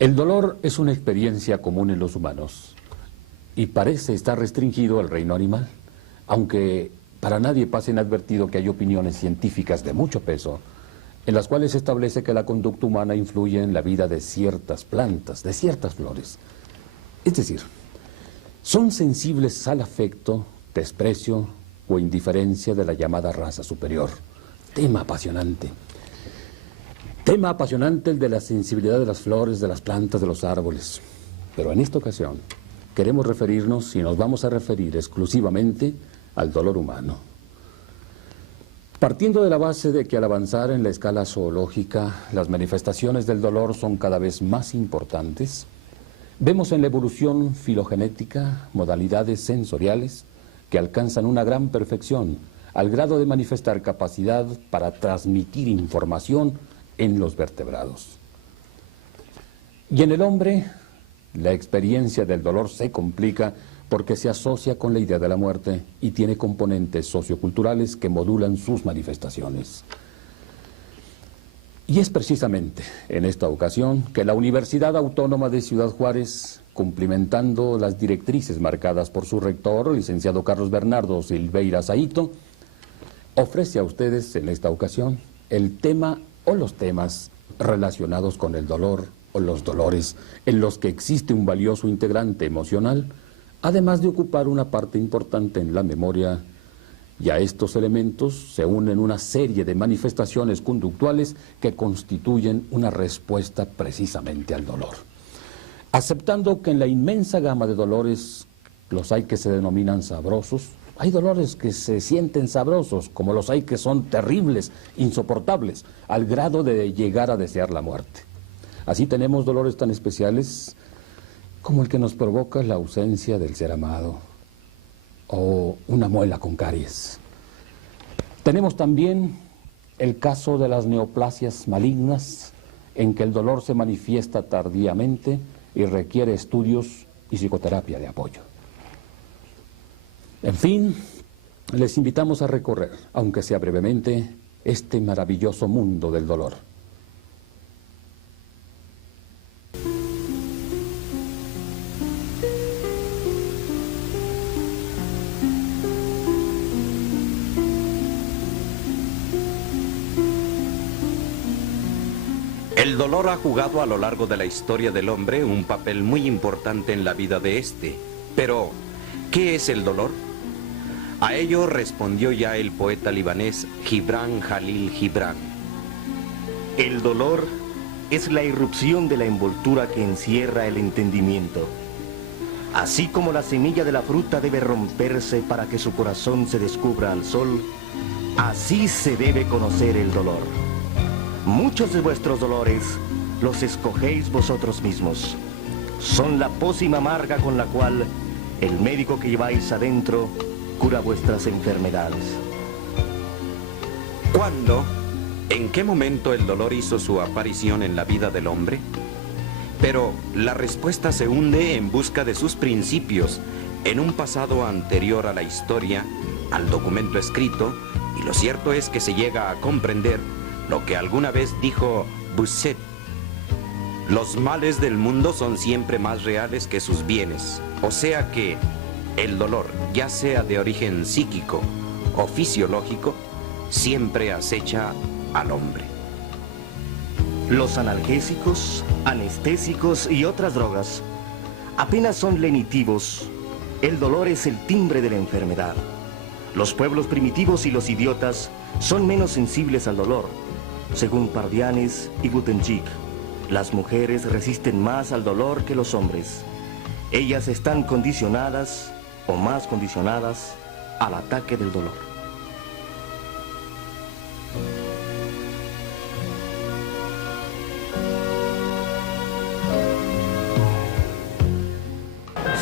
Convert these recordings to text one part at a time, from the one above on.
El dolor es una experiencia común en los humanos y parece estar restringido al reino animal, aunque para nadie pasa inadvertido que hay opiniones científicas de mucho peso en las cuales se establece que la conducta humana influye en la vida de ciertas plantas, de ciertas flores. Es decir, son sensibles al afecto, desprecio o indiferencia de la llamada raza superior. Tema apasionante. Tema apasionante el de la sensibilidad de las flores, de las plantas, de los árboles. Pero en esta ocasión queremos referirnos, y nos vamos a referir exclusivamente, al dolor humano. Partiendo de la base de que al avanzar en la escala zoológica, las manifestaciones del dolor son cada vez más importantes, vemos en la evolución filogenética modalidades sensoriales que alcanzan una gran perfección, al grado de manifestar capacidad para transmitir información en los vertebrados. Y en el hombre, la experiencia del dolor se complica porque se asocia con la idea de la muerte y tiene componentes socioculturales que modulan sus manifestaciones. Y es precisamente en esta ocasión que la Universidad Autónoma de Ciudad Juárez, cumplimentando las directrices marcadas por su rector, el licenciado Carlos Bernardo Silveira Saito, ofrece a ustedes en esta ocasión el tema o los temas relacionados con el dolor o los dolores, en los que existe un valioso integrante emocional, además de ocupar una parte importante en la memoria, y a estos elementos se unen una serie de manifestaciones conductuales que constituyen una respuesta precisamente al dolor. Aceptando que en la inmensa gama de dolores los hay que se denominan sabrosos, hay dolores que se sienten sabrosos, como los hay que son terribles, insoportables, al grado de llegar a desear la muerte. Así tenemos dolores tan especiales como el que nos provoca la ausencia del ser amado, o una muela con caries. Tenemos también el caso de las neoplasias malignas, en que el dolor se manifiesta tardíamente y requiere estudios y psicoterapia de apoyo. En fin, les invitamos a recorrer, aunque sea brevemente, este maravilloso mundo del dolor. El dolor ha jugado a lo largo de la historia del hombre un papel muy importante en la vida de este. Pero, ¿qué es el dolor? A ello respondió ya el poeta libanés Gibran Jalil Gibran. El dolor es la irrupción de la envoltura que encierra el entendimiento. Así como la semilla de la fruta debe romperse para que su corazón se descubra al sol, así se debe conocer el dolor. Muchos de vuestros dolores los escogéis vosotros mismos. Son la pócima amarga con la cual el médico que lleváis adentro cura vuestras enfermedades. ¿Cuándo? ¿En qué momento el dolor hizo su aparición en la vida del hombre? Pero la respuesta se hunde en busca de sus principios, en un pasado anterior a la historia, al documento escrito, y lo cierto es que se llega a comprender lo que alguna vez dijo Busset: los males del mundo son siempre más reales que sus bienes. O sea que el dolor, ya sea de origen psíquico o fisiológico, siempre acecha al hombre. Los analgésicos, anestésicos y otras drogas apenas son lenitivos. El dolor es el timbre de la enfermedad. Los pueblos primitivos y los idiotas son menos sensibles al dolor. Según Pardianes y Butenjik, las mujeres resisten más al dolor que los hombres. Ellas están condicionadas, o más condicionadas, al ataque del dolor.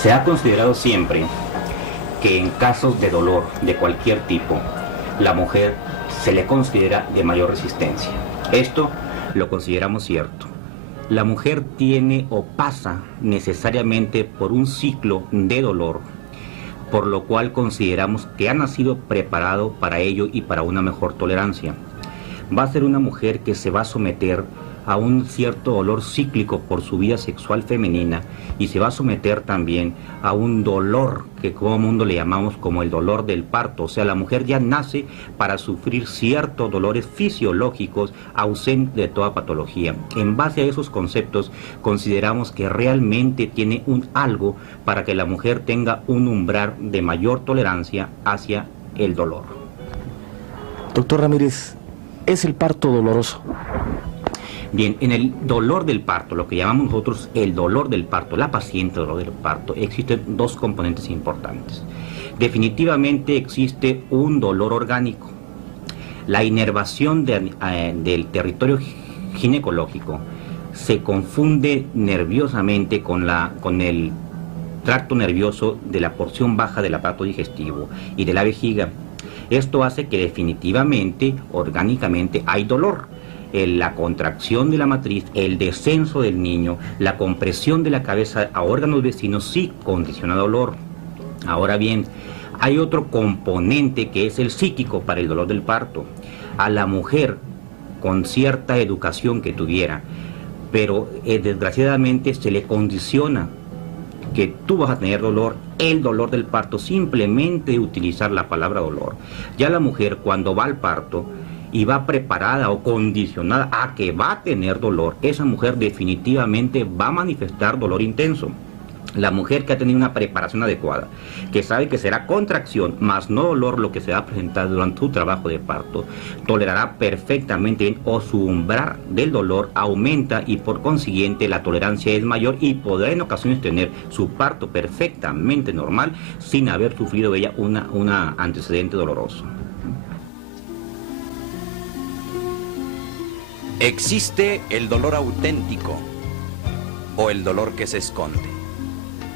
Se ha considerado siempre que en casos de dolor de cualquier tipo, la mujer se le considera de mayor resistencia. Esto lo consideramos cierto. La mujer tiene o pasa necesariamente por un ciclo de dolor, por lo cual consideramos que ha nacido preparado para ello y para una mejor tolerancia. Va a ser una mujer que se va a someter a un cierto dolor cíclico por su vida sexual femenina y se va a someter también a un dolor que como mundo le llamamos como el dolor del parto. O sea, la mujer ya nace para sufrir ciertos dolores fisiológicos ausentes de toda patología. En base a esos conceptos consideramos que realmente tiene un algo para que la mujer tenga un umbral de mayor tolerancia hacia el dolor. Doctor Ramírez, ¿es el parto doloroso? Bien, en el dolor del parto, lo que llamamos nosotros el dolor del parto, la paciente dolor del parto, existen dos componentes importantes. Definitivamente existe un dolor orgánico. La inervación del territorio ginecológico se confunde nerviosamente con el tracto nervioso de la porción baja del aparato digestivo y de la vejiga. Esto hace que definitivamente, orgánicamente, hay dolor. La contracción de la matriz, el descenso del niño, la compresión de la cabeza a órganos vecinos sí condiciona dolor. Ahora bien, hay otro componente que es el psíquico para el dolor del parto. A la mujer, con cierta educación que tuviera, pero desgraciadamente se le condiciona que tú vas a tener dolor, el dolor del parto, simplemente de utilizar la palabra dolor. Ya la mujer cuando va al parto y va preparada o condicionada a que va a tener dolor, esa mujer definitivamente va a manifestar dolor intenso. La mujer que ha tenido una preparación adecuada, que sabe que será contracción, más no dolor lo que se va a presentar durante su trabajo de parto, tolerará perfectamente bien o su umbral del dolor aumenta y por consiguiente la tolerancia es mayor y podrá en ocasiones tener su parto perfectamente normal sin haber sufrido ella una antecedente doloroso. Existe el dolor auténtico o el dolor que se esconde.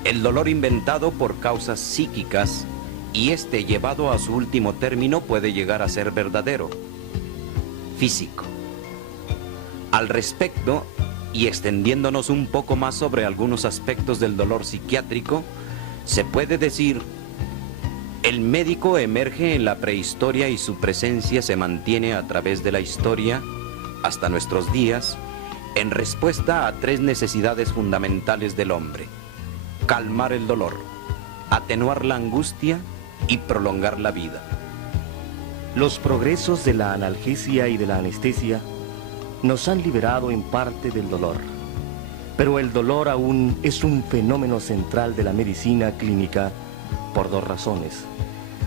El dolor inventado por causas psíquicas y este llevado a su último término puede llegar a ser verdadero, físico. Al respecto, y extendiéndonos un poco más sobre algunos aspectos del dolor psiquiátrico, se puede decir: el médico emerge en la prehistoria y su presencia se mantiene a través de la historia hasta nuestros días en respuesta a tres necesidades fundamentales del hombre: calmar el dolor, atenuar la angustia y prolongar la vida. Los progresos de la analgesia y de la anestesia nos han liberado en parte del dolor, pero el dolor aún es un fenómeno central de la medicina clínica por dos razones.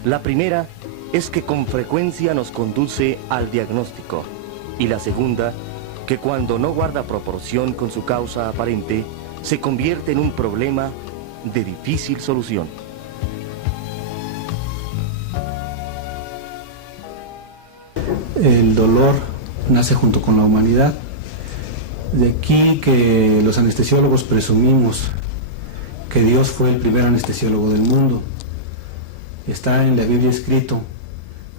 La primera es que con frecuencia nos conduce al diagnóstico y la segunda, que cuando no guarda proporción con su causa aparente, se convierte en un problema de difícil solución. El dolor nace junto con la humanidad. De aquí que los anestesiólogos presumimos que Dios fue el primer anestesiólogo del mundo. Está en la Biblia escrito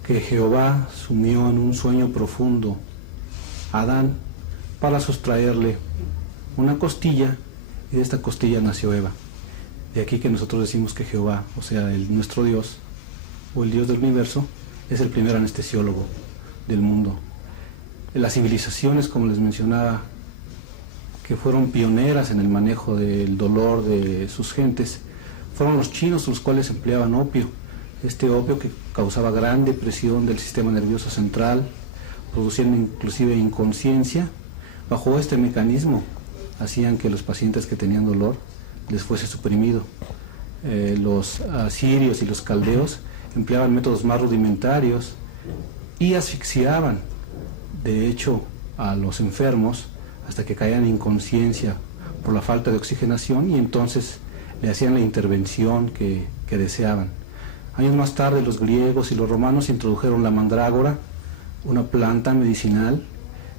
que Jehová sumió en un sueño profundo a Adán para sustraerle una costilla y de esta costilla nació Eva. De aquí que nosotros decimos que Jehová, o sea, nuestro Dios, o el Dios del universo, es el primer anestesiólogo del mundo. Las civilizaciones, como les mencionaba, que fueron pioneras en el manejo del dolor de sus gentes, fueron los chinos, los cuales empleaban opio. Este opio que causaba gran depresión del sistema nervioso central, produciendo inclusive inconsciencia. Bajo este mecanismo hacían que los pacientes que tenían dolor les fuese suprimido. Los asirios y los caldeos empleaban métodos más rudimentarios y asfixiaban, de hecho, a los enfermos hasta que caían en inconsciencia por la falta de oxigenación y entonces le hacían la intervención que deseaban. Años más tarde los griegos y los romanos introdujeron la mandrágora, una planta medicinal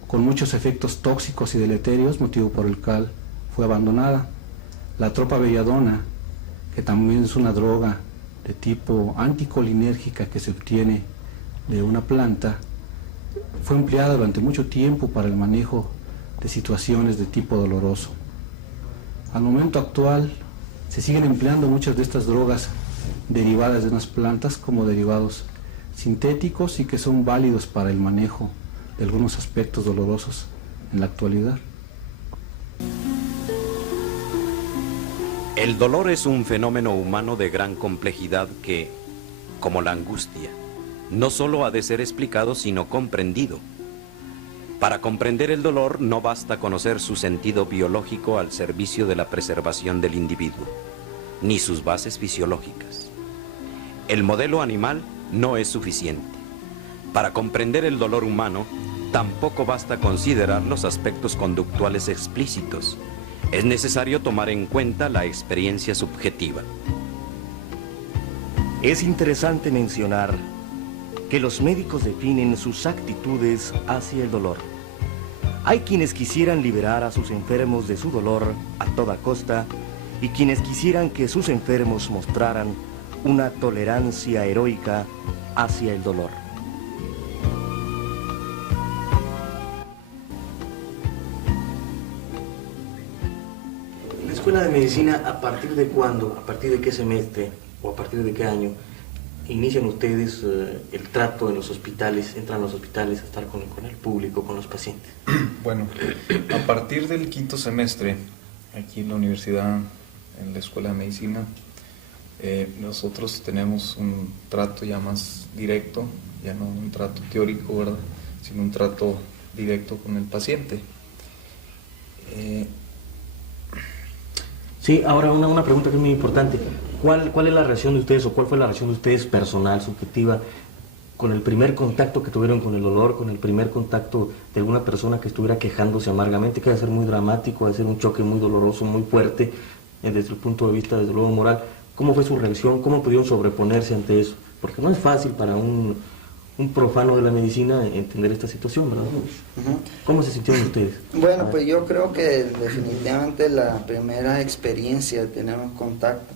con muchos efectos tóxicos y deleterios, motivo por el cual fue abandonada. La tropa belladona, que también es una droga de tipo anticolinérgica que se obtiene de una planta, fue empleada durante mucho tiempo para el manejo de situaciones de tipo doloroso. Al momento actual se siguen empleando muchas de estas drogas derivadas de unas plantas como derivados sintéticos y que son válidos para el manejo de algunos aspectos dolorosos en la actualidad. El dolor es un fenómeno humano de gran complejidad que, como la angustia, no solo ha de ser explicado, sino comprendido. Para comprender el dolor no basta conocer su sentido biológico al servicio de la preservación del individuo, ni sus bases fisiológicas. El modelo animal no es suficiente. Para comprender el dolor humano, tampoco basta considerar los aspectos conductuales explícitos. Es necesario tomar en cuenta la experiencia subjetiva. Es interesante mencionar que los médicos definen sus actitudes hacia el dolor. Hay quienes quisieran liberar a sus enfermos de su dolor a toda costa y quienes quisieran que sus enfermos mostraran una tolerancia heroica hacia el dolor. ¿La Escuela de Medicina, a partir de cuándo, a partir de qué semestre o a partir de qué año inician ustedes el trato en los hospitales, entran a los hospitales a estar con el público, con los pacientes? Bueno, a partir del quinto semestre, aquí en la universidad, en la Escuela de Medicina, nosotros tenemos un trato ya más directo, ya no un trato teórico, ¿verdad?, sino un trato directo con el paciente. Sí, ahora una pregunta que es muy importante. ¿Cuál es la relación de ustedes o cuál fue la relación de ustedes personal, subjetiva, con el primer contacto que tuvieron con el dolor, con el primer contacto de alguna persona que estuviera quejándose amargamente, que debe ser muy dramático, debe ser un choque muy doloroso, muy fuerte, desde el punto de vista, desde luego, moral? ¿Cómo fue su reacción? ¿Cómo pudieron sobreponerse ante eso? Porque no es fácil para un profano de la medicina entender esta situación, ¿verdad? ¿Cómo se sintieron ustedes? Bueno, pues yo creo que definitivamente la primera experiencia de tener un contacto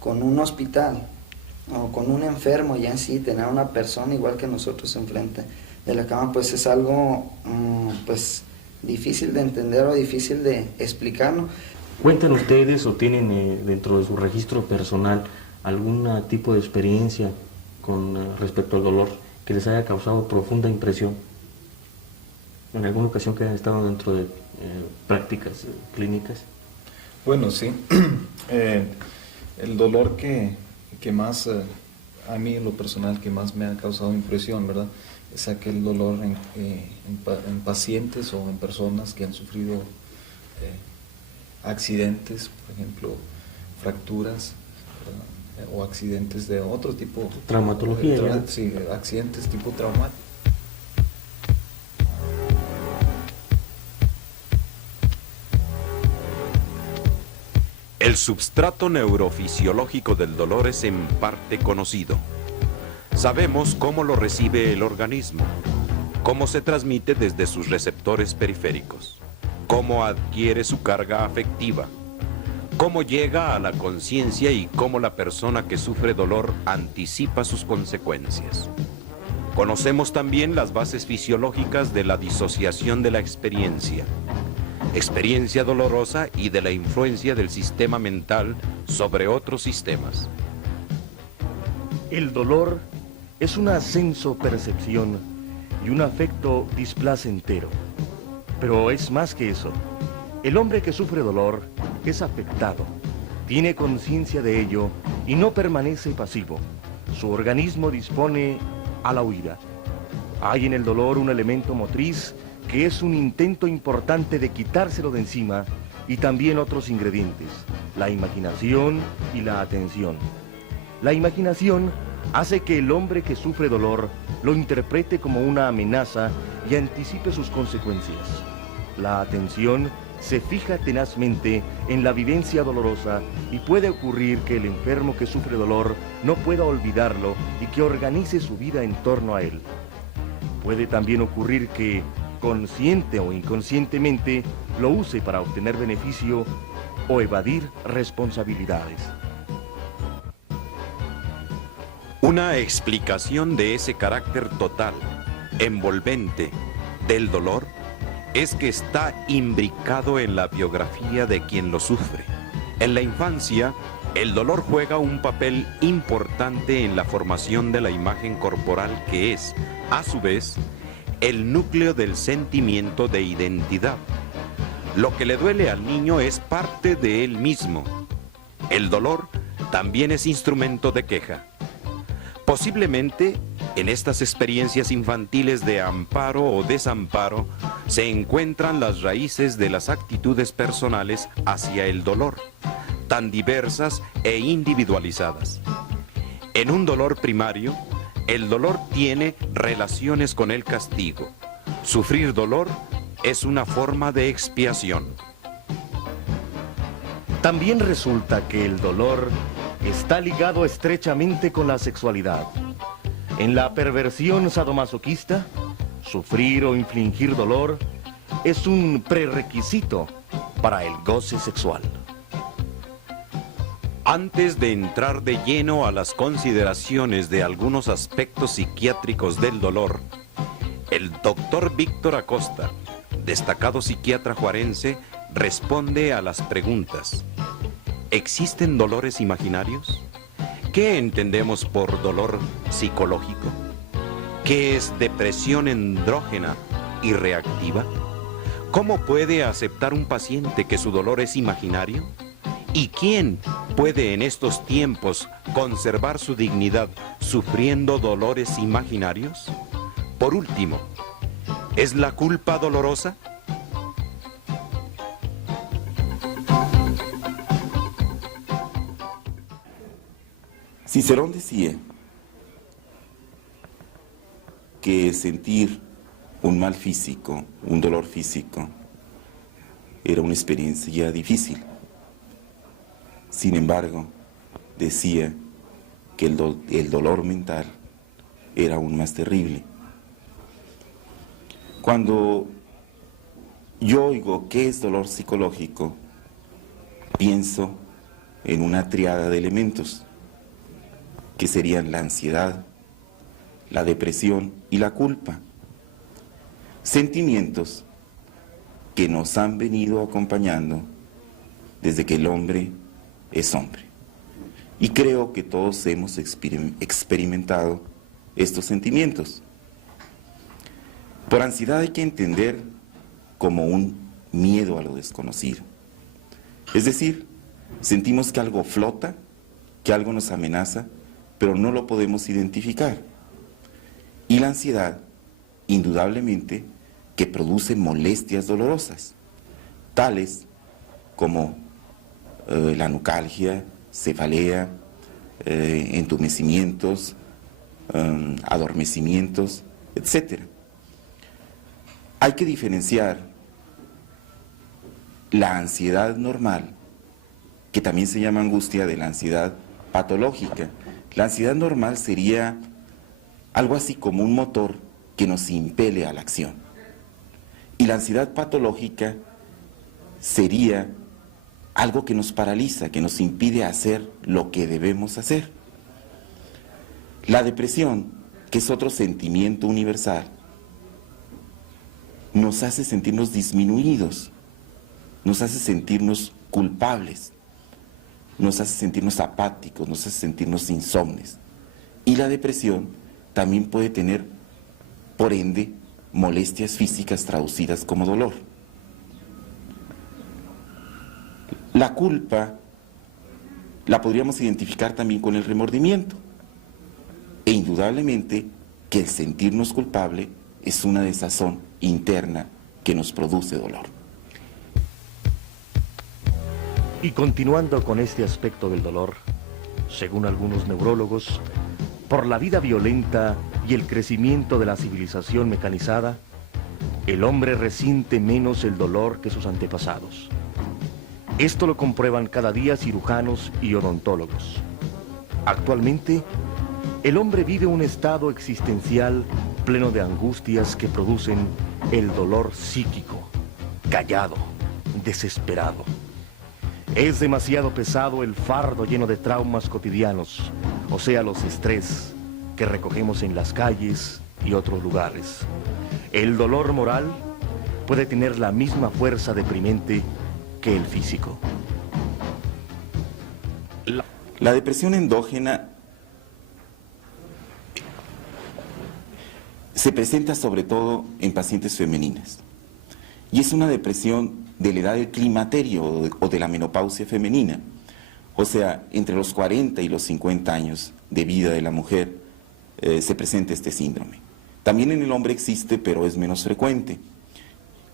con un hospital o con un enfermo ya en sí, tener una persona igual que nosotros enfrente de la cama, pues es algo pues difícil de entender o difícil de explicarnos. ¿Cuentan ustedes o tienen dentro de su registro personal algún tipo de experiencia con respecto al dolor que les haya causado profunda impresión? ¿En alguna ocasión que hayan estado dentro de prácticas clínicas? Bueno, sí. El dolor que más, a mí en lo personal, que más me ha causado impresión, ¿verdad?, es aquel dolor en pacientes o en personas que han sufrido accidentes, por ejemplo, fracturas, ¿verdad?, o accidentes de otro tipo. Traumatología. Sí, accidentes tipo traumático. El substrato neurofisiológico del dolor es en parte conocido. Sabemos cómo lo recibe el organismo, cómo se transmite desde sus receptores periféricos, cómo adquiere su carga afectiva, cómo llega a la conciencia y cómo la persona que sufre dolor anticipa sus consecuencias. Conocemos también las bases fisiológicas de la disociación de la experiencia dolorosa y de la influencia del sistema mental sobre otros sistemas. El dolor es una senso-percepción y un afecto displacentero. Pero es más que eso. El hombre que sufre dolor es afectado, tiene conciencia de ello y no permanece pasivo. Su organismo dispone a la huida. Hay en el dolor un elemento motriz que es un intento importante de quitárselo de encima, y también otros ingredientes, la imaginación y la atención. La imaginación hace que el hombre que sufre dolor lo interprete como una amenaza y anticipe sus consecuencias. La atención se fija tenazmente en la vivencia dolorosa y puede ocurrir que el enfermo que sufre dolor no pueda olvidarlo y que organice su vida en torno a él. Puede también ocurrir que, consciente o inconscientemente, lo use para obtener beneficio o evadir responsabilidades. Una explicación de ese carácter total, envolvente, del dolor, es que está imbricado en la biografía de quien lo sufre. En la infancia, el dolor juega un papel importante en la formación de la imagen corporal que es, a su vez, el núcleo del sentimiento de identidad. Lo que le duele al niño es parte de él mismo. El dolor también es instrumento de queja. Posiblemente, en estas experiencias infantiles de amparo o desamparo, se encuentran las raíces de las actitudes personales hacia el dolor, tan diversas e individualizadas. En un dolor primario, el dolor tiene relaciones con el castigo. Sufrir dolor es una forma de expiación. También resulta que el dolor está ligado estrechamente con la sexualidad. En la perversión sadomasoquista, sufrir o infligir dolor es un prerequisito para el goce sexual. Antes de entrar de lleno a las consideraciones de algunos aspectos psiquiátricos del dolor, el doctor Víctor Acosta, destacado psiquiatra juarense, responde a las preguntas: ¿existen dolores imaginarios? ¿Qué entendemos por dolor psicológico? ¿Qué es depresión endógena y reactiva? ¿Cómo puede aceptar un paciente que su dolor es imaginario? ¿Y quién puede en estos tiempos conservar su dignidad sufriendo dolores imaginarios? Por último, ¿es la culpa dolorosa? Cicerón decía que sentir un mal físico, un dolor físico, era una experiencia difícil. Sin embargo, decía que el dolor mental era aún más terrible. Cuando yo oigo qué es dolor psicológico, pienso en una triada de elementos, que serían la ansiedad, la depresión y la culpa. Sentimientos que nos han venido acompañando desde que el hombre es hombre. Y creo que todos hemos experimentado estos sentimientos. Por ansiedad hay que entender como un miedo a lo desconocido. Es decir, sentimos que algo flota, que algo nos amenaza, pero no lo podemos identificar. Y la ansiedad, indudablemente, que produce molestias dolorosas, tales como la nucalgia, cefalea, entumecimientos, adormecimientos, etc. Hay que diferenciar la ansiedad normal, que también se llama angustia, de la ansiedad patológica. La ansiedad normal sería algo así como un motor que nos impele a la acción. Y la ansiedad patológica sería algo que nos paraliza, que nos impide hacer lo que debemos hacer. La depresión, que es otro sentimiento universal, nos hace sentirnos disminuidos, nos hace sentirnos culpables, nos hace sentirnos apáticos, nos hace sentirnos insomnes. Y la depresión también puede tener, por ende, molestias físicas traducidas como dolor. La culpa la podríamos identificar también con el remordimiento. E indudablemente que el sentirnos culpable es una desazón interna que nos produce dolor. Y continuando con este aspecto del dolor, según algunos neurólogos, por la vida violenta y el crecimiento de la civilización mecanizada, el hombre resiente menos el dolor que sus antepasados. Esto lo comprueban cada día cirujanos y odontólogos. Actualmente, el hombre vive un estado existencial pleno de angustias que producen el dolor psíquico, callado, desesperado. Es demasiado pesado el fardo lleno de traumas cotidianos, o sea, los estrés que recogemos en las calles y otros lugares. El dolor moral puede tener la misma fuerza deprimente que el físico. La depresión endógena Se presenta sobre todo en pacientes femeninas y es una depresión de la edad del climaterio o de la menopausia femenina, o sea, entre los 40 y los 50 años de vida de la mujer se presenta este síndrome. También en el hombre existe, pero es menos frecuente,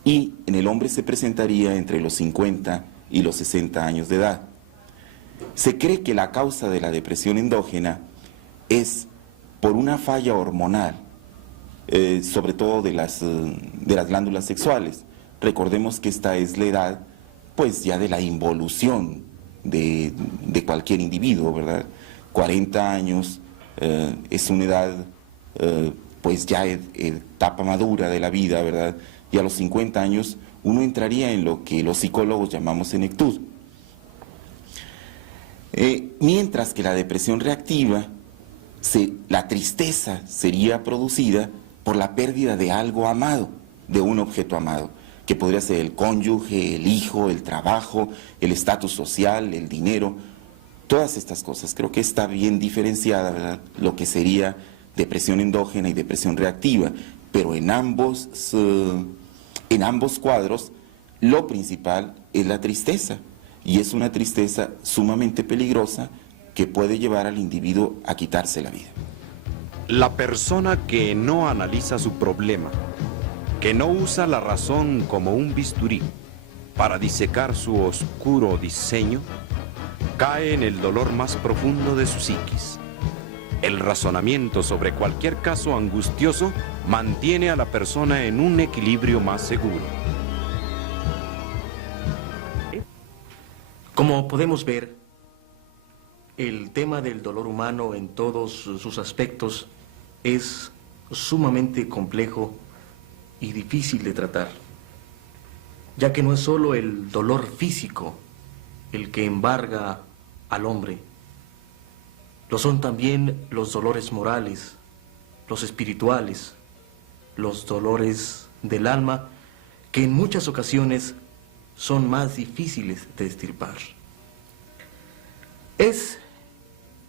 y en el hombre se presentaría entre los 50 y los 60 años de edad. Se cree que la causa de la depresión endógena es por una falla hormonal, sobre todo de las glándulas sexuales. Recordemos que esta es la edad, pues ya de la involución de cualquier individuo, ¿verdad? 40 años es una edad, pues ya etapa madura de la vida, ¿verdad? Y a los 50 años uno entraría en lo que los psicólogos llamamos senectud. Mientras que la depresión reactiva, la tristeza sería producida por la pérdida de algo amado, de un objeto amado, que podría ser el cónyuge, el hijo, el trabajo, el estatus social, el dinero, todas estas cosas. Creo que está bien diferenciada, ¿verdad?, lo que sería depresión endógena y depresión reactiva, pero en ambos cuadros lo principal es la tristeza, y es una tristeza sumamente peligrosa que puede llevar al individuo a quitarse la vida. La persona que no analiza su problema, que no usa la razón como un bisturí para disecar su oscuro diseño, cae en el dolor más profundo de su psiquis. El razonamiento sobre cualquier caso angustioso mantiene a la persona en un equilibrio más seguro. Como podemos ver, el tema del dolor humano en todos sus aspectos es sumamente complejo y difícil de tratar, ya que no es solo el dolor físico el que embarga al hombre, lo son también los dolores morales, los espirituales, los dolores del alma, que en muchas ocasiones son más difíciles de extirpar. Es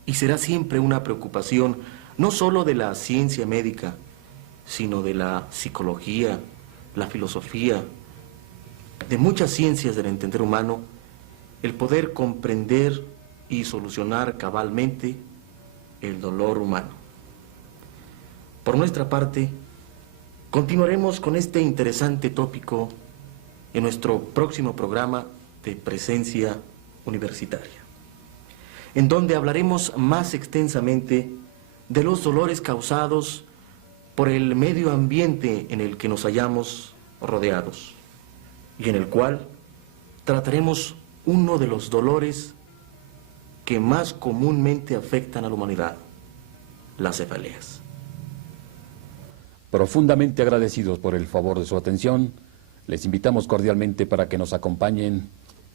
y será siempre una preocupación no solo de la ciencia médica, sino de la psicología, la filosofía, de muchas ciencias del entender humano, el poder comprender y solucionar cabalmente el dolor humano. Por nuestra parte, continuaremos con este interesante tópico en nuestro próximo programa de Presencia Universitaria, en donde hablaremos más extensamente de los dolores causados por el medio ambiente en el que nos hallamos rodeados, y en el cual trataremos uno de los dolores que más comúnmente afectan a la humanidad, las cefaleas. Profundamente agradecidos por el favor de su atención, les invitamos cordialmente para que nos acompañen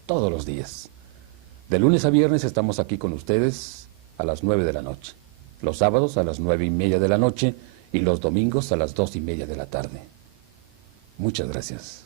todos los días. De lunes a viernes estamos aquí con ustedes a las 9 de la noche, los sábados a las 9:30 de la noche y los domingos a las 2:30 de la tarde. Muchas gracias.